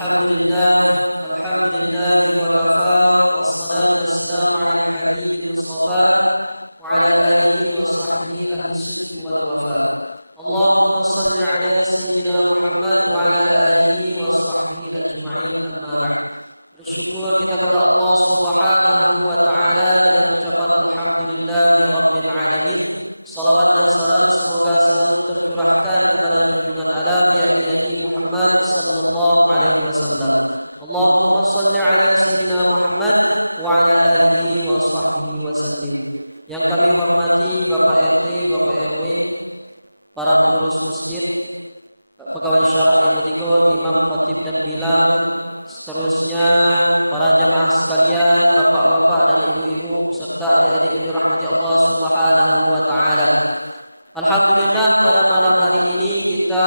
الحمد لله وكفى والصلاة والسلام على الحبيب المصطفى وعلى آله وصحبه أهل الصدق والوفاء. اللهم صل على سيدنا محمد وعلى آله وصحبه أجمعين. أما بعد. Bersyukur kita kepada Allah Subhanahu wa taala dengan ucapan alhamdulillahirabbil alamin. Salawat dan salam semoga selalu tercurahkan kepada junjungan alam yakni Nabi Muhammad sallallahu alaihi wasallam. Allahumma salli ala sayyidina Muhammad wa ala alihi wa sahbihi wasallim. Yang kami hormati Bapak RT, Bapak RW, para pengurus masjid, pegawai syarak yang bertiga, imam, khatib dan bilal, seterusnya para jamaah sekalian, bapak-bapak dan ibu-ibu serta adik-adik yang dirahmati Allah Subhanahu wa taala. Alhamdulillah pada malam hari ini kita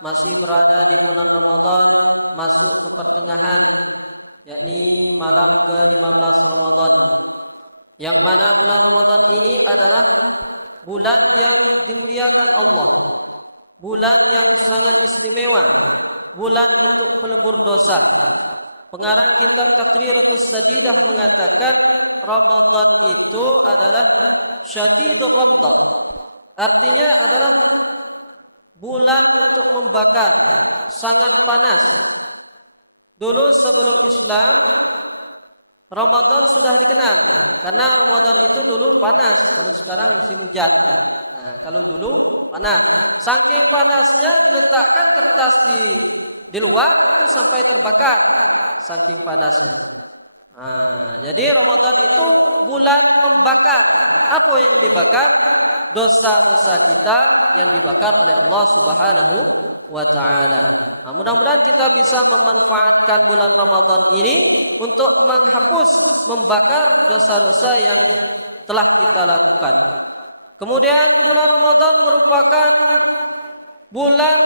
masih berada di bulan Ramadan, masuk ke pertengahan, yakni malam ke-15 Ramadan. Yang mana bulan Ramadan ini adalah bulan yang dimuliakan Allah. Bulan yang sangat istimewa, bulan untuk pelebur dosa. Pengarang kitab Taqriratus Sadidah mengatakan Ramadan itu adalah syadidur ramda. Artinya adalah bulan untuk membakar, sangat panas. Dulu sebelum Islam, Ramadan sudah dikenal karena Ramadan itu dulu panas. Kalau sekarang musim hujan. Nah, kalau dulu panas. Saking panasnya diletakkan kertas di luar itu sampai terbakar. Saking panasnya. Nah, jadi Ramadan itu bulan membakar. Apa yang dibakar? Dosa-dosa kita yang dibakar oleh Allah Subhanahu wa taala. Nah, mudah-mudahan kita bisa memanfaatkan bulan Ramadan ini untuk menghapus, membakar dosa-dosa yang telah kita lakukan. Kemudian bulan Ramadan merupakan bulan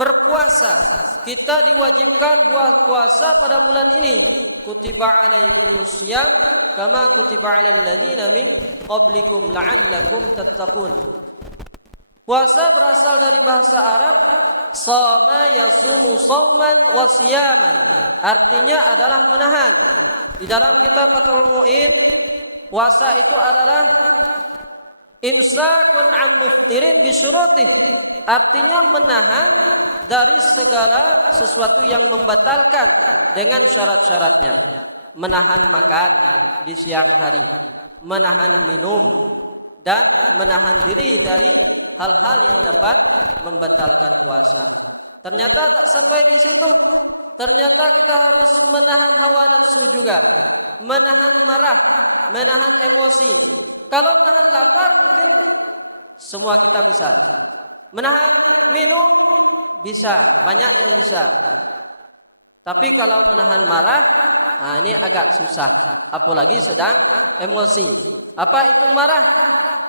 berpuasa. Kita diwajibkan buat puasa pada bulan ini. Kutiba alaikumusiyam kama kutiba alal ladzina min qablikum la'allakum tattaqun. Puasa berasal dari bahasa Arab shama yasumu shauman wa siyaman. Artinya adalah menahan. Di dalam kitab Fathul Mu'in, puasa itu adalah imsakun an muftirin bisyurutih. Artinya menahan dari segala sesuatu yang membatalkan dengan syarat-syaratnya. Menahan makan di siang hari, menahan minum, dan menahan diri dari hal-hal yang dapat membatalkan puasa. Ternyata tak sampai di situ. Ternyata kita harus menahan hawa nafsu juga. Menahan marah, menahan emosi. Kalau menahan lapar mungkin semua kita bisa. Menahan minum bisa, banyak yang bisa. Tapi kalau menahan marah, nah ini agak susah. Apalagi sedang emosi. Apa itu marah?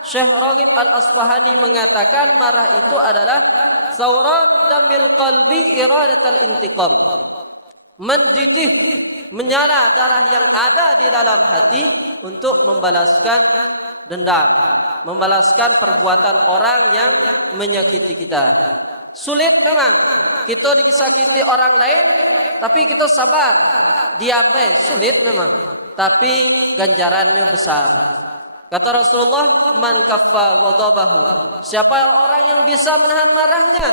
Syekh Raghib Al-Asfahani mengatakan marah itu adalah thawran damil qalbi iradatal intiqam. Mendidih, menyala darah yang ada di dalam hati untuk membalaskan dendam, membalaskan perbuatan orang yang menyakiti kita. Sulit memang kita disakiti orang lain, tapi kita sabar, diam, sulit memang, tapi ganjarannya besar. Kata Rasulullah, man kaffa ghadabahu. Siapa orang yang bisa menahan marahnya,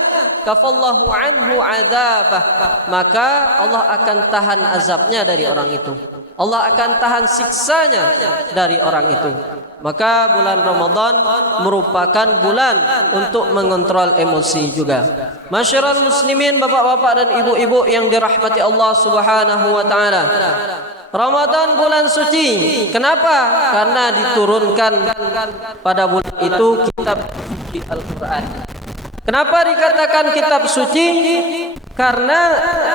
kafallahu anhu adzabah. Maka Allah akan tahan azabnya dari orang itu. Allah akan tahan siksanya dari orang itu. Maka bulan Ramadan merupakan bulan untuk mengontrol emosi juga. Masyarul muslimin, bapak-bapak dan ibu-ibu yang dirahmati Allah Subhanahu wa taala. Ramadan bulan suci. Kenapa? Karena diturunkan pada bulan itu kitab suci Al-Quran. Kenapa dikatakan kitab suci? Karena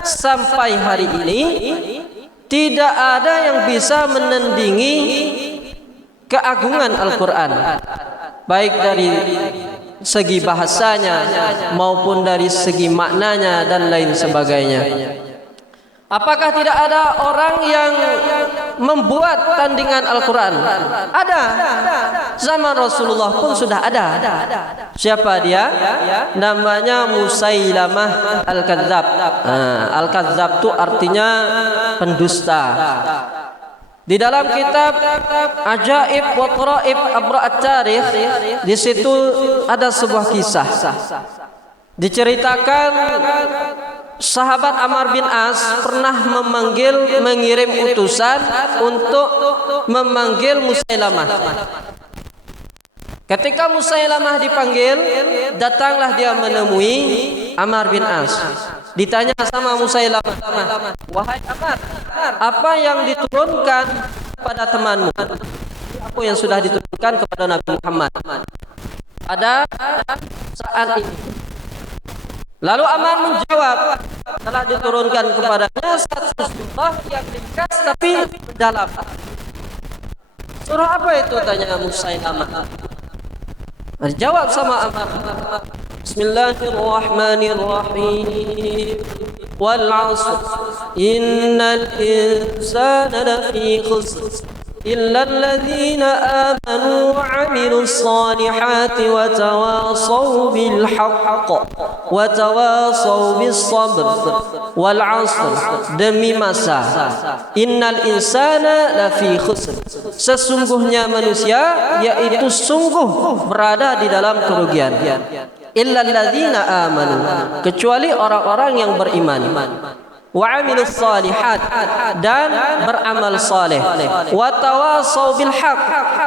sampai hari ini tidak ada yang bisa menandingi keagungan Al-Quran, baik dari segi bahasanya maupun dari segi maknanya dan lain sebagainya. Apakah tidak ada orang yang membuat tandingan Al-Quran? Ada. Zaman Rasulullah pun sudah ada. Siapa dia? Namanya Musailamah Al-Kadzab. Al-Kadzab itu artinya pendusta. Di dalam kitab Ajaib wa Qaraib Abra'at Tarikh, di situ ada sebuah kisah. Diceritakan sahabat Amr bin As pernah mengirim utusan untuk memanggil Musailamah. Ketika Musailamah dipanggil, datanglah dia menemui Amr bin As. Ditanya sama Musailamah, "Wahai Amr, apa yang diturunkan kepada temanmu? Apa yang sudah diturunkan kepada Nabi Muhammad pada saat ini?" Lalu Amr menjawab, telah diturunkan kepadanya satu surah yang ringkas tapi dalam. Surah apa itu? Tanya Musailamah. Dijawab sama Amr, Bismillahirrahmanirrahim. Wal 'ashr innal insana lafi khusr إلا الذين آمنوا وعملوا الصالحات وتواصوا بالحق وتواصوا بالصبر والعصر demi masa innal insana lafi khusr, sesungguhnya manusia yaitu sungguh berada di dalam kerugian, illal ladzina amanu, kecuali orang-orang yang beriman, wa amilus salihat, dan beramal saleh, wa tawasau bil haq,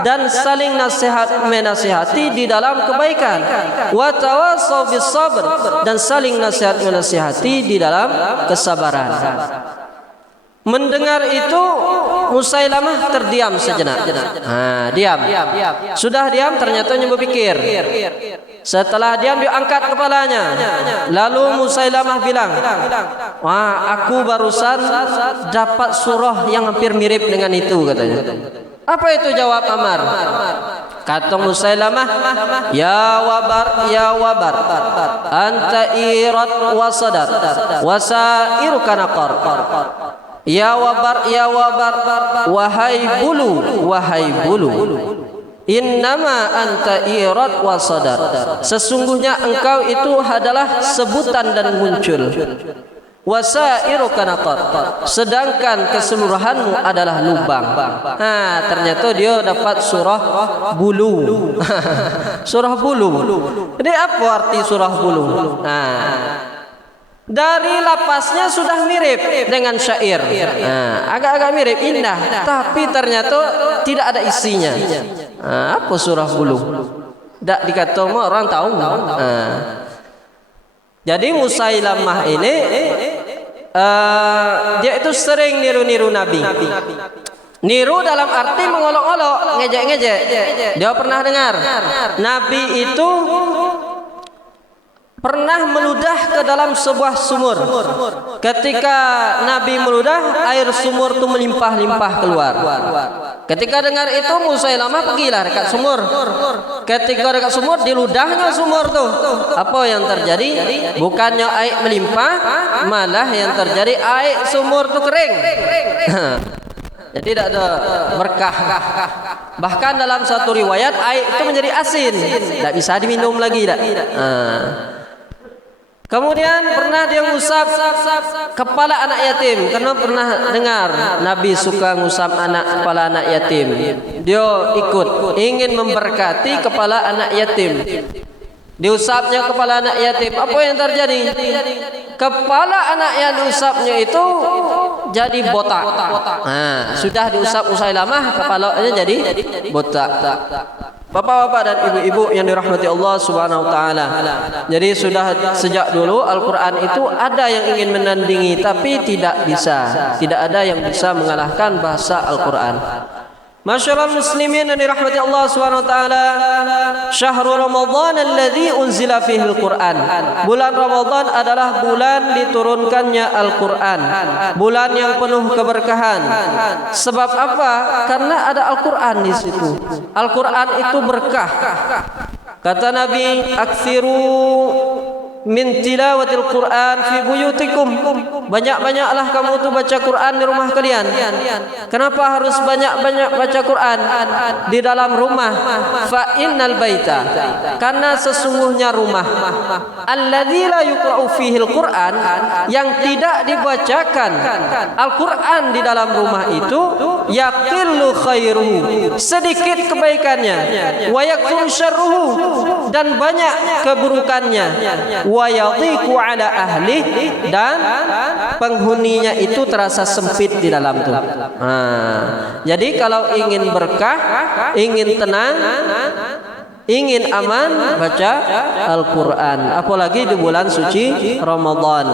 dan saling menasihati di dalam kebaikan, wa tawasau bis sabr, dan saling menasihati di dalam kesabaran. Mendengar itu Musailamah terdiam sejenak. Diam. Sudah diam, ternyata berpikir. Setelah diam, diangkat kepalanya. Lalu Musailamah bilang, "Wah, aku barusan dapat surah yang hampir mirip dengan itu," katanya. Apa itu jawab Amr? Kata Musailamah, ya wabar, anta irat wasadar, wasairuka naqar. Ya wabar, wahai bulu, innama anta irat wasadar, sesungguhnya engkau itu adalah sebutan dan muncul. Wasairuka naqar, sedangkan keseluruhanmu adalah lubang. Ternyata dia dapat surah bulu. Surah bulu. Jadi apa arti surah bulu? Dari lapasnya sudah mirip dengan syair, agak-agak mirip, indah, tapi ternyata tidak ada isinya. Apa surah bulu? Tak dikata orang tahu. Jadi Musailamah ini dia itu sering niru-niru Nabi. Niru dalam arti mengolok-olok, ngejek-ngejek. Dia pernah dengar Nabi itu pernah meludah ke dalam sebuah sumur. Ketika Nabi meludah, air sumur itu melimpah-limpah keluar. Ketika dengar itu, Musailamah pergilah dekat sumur. Ketika dekat sumur, diludahnya sumur tuh. Apa yang terjadi? Bukannya air melimpah, malah yang terjadi air sumur itu kering. Jadi tidak ada berkah. Bahkan dalam satu riwayat, air itu menjadi asin, tidak bisa diminum lagi. Kemudian pernah dia ngusap kepala anak yatim, karena pernah dengar Nabi suka ngusap kepala anak yatim. Dia ikut, ingin memberkati kepala anak yatim. Diusapnya kepala anak yatim. Apa yang terjadi? Kepala anak yang diusapnya itu jadi botak. Sudah diusap Musailamah, kepalanya jadi botak. Bapak-bapak dan ibu-ibu yang dirahmati Allah Subhanahu wa taala. Jadi sudah sejak dulu Al-Qur'an itu ada yang ingin menandingi, tapi tidak bisa. Tidak ada yang bisa mengalahkan bahasa Al-Qur'an. Masyaallah muslimin yang dirahmati Allah Subhanahu wa taala, syahrul Ramadan alladzi unzila fihi al-Qur'an. Bulan Ramadan adalah bulan diturunkannya Al-Qur'an. Bulan yang penuh keberkahan. Sebab apa? Karena ada Al-Qur'an di situ. Al-Qur'an itu berkah. Kata Nabi, "Aktsiru min tilawatil Quran fi buyutikum. Banyak-banyaklah kamu tuh baca Quran di rumah kalian. Kenapa harus banyak-banyak baca Quran di dalam rumah? Fa innal baita, karena sesungguhnya rumah alladzi la yuqra'u fihi al-Quran, yang tidak dibacakan Al-Quran di dalam rumah itu, yaqillu khairuhu, sedikit kebaikannya, wa yakthuru syarruhu, dan banyak keburukannya, wa yadhiqu ala ahli, dan penghuninya itu terasa sempit di dalam itu. Jadi kalau ingin berkah, ingin tenang, ingin aman, baca Al-Quran. Apalagi di bulan suci Ramadan,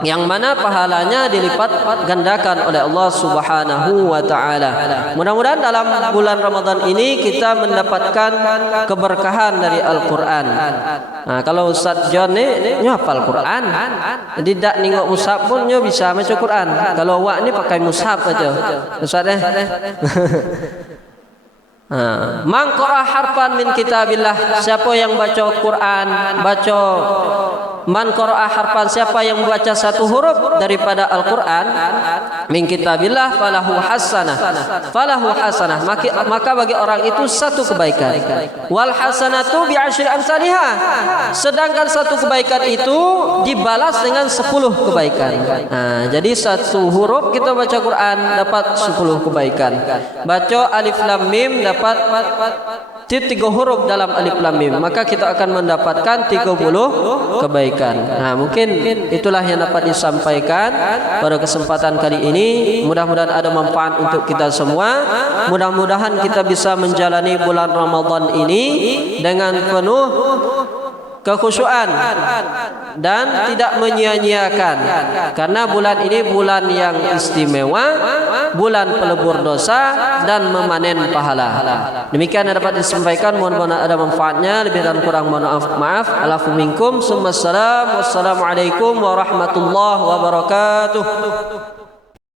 yang mana pahalanya dilipat gandakan oleh Allah Subhanahu wa ta'ala. Mudah-mudahan dalam bulan Ramadan ini kita mendapatkan keberkahan dari Al-Quran. Nah, kalau Ustaz John ni hafal Quran, jadi tak nengok mushaf pun nyo bisa baca Quran. Kalau awak ni pakai mushaf aja Ustaz Man qara'a harfan min kitabillah, siapa yang baca Quran, man qara'a harfan, siapa yang membaca satu huruf daripada Al-Quran, min kitabillah falahu hasanah, maka bagi orang itu satu kebaikan. Wal hasanatu bi asyri amsalihha, sedangkan satu kebaikan itu dibalas dengan 10 kebaikan. Jadi satu huruf kita baca Quran dapat 10 kebaikan. Baca alif lam mim dapat 3 huruf dalam alif lam mim, maka kita akan mendapatkan 30 kebaikan. Mungkin itulah yang dapat disampaikan pada kesempatan kali ini. Mudah-mudahan ada manfaat untuk kita semua. Mudah-mudahan kita bisa menjalani bulan Ramadan ini dengan penuh kekhusyuan dan tidak menyia-nyiakan, karena bulan ini bulan yang istimewa, bulan pelebur dosa dan memanen pahala. Demikian yang dapat disampaikan, mohon ada manfaatnya, lebih dan kurang mohon maaf. Alafu minkum, wassalamualaikum warahmatullahi wabarakatuh.